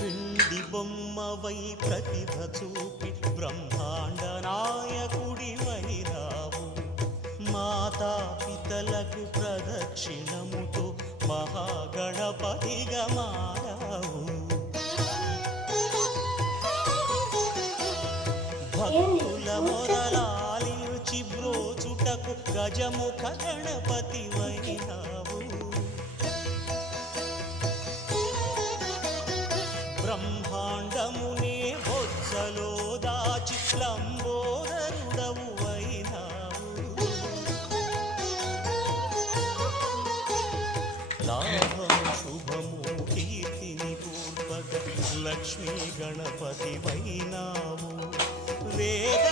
పిండి బొమ్మవై ప్రతిభ చూపి బ్రహ్మాండ నాయకుడివైనావు. మాతా పితలకు ప్రదక్షిణముతో మహాగణపతిగా మారావు. భక్తుల మొరలాలించి బ్రోచుటకు గజముఖ గణపతివైనావు. బ్రహ్మాండమునే బొజ్జలో దాచి లంబోదరుడవు అయినావు. లాభము శుభము కీర్తిని పూర్వక లక్ష్మీ గణపతివైనావు. వేద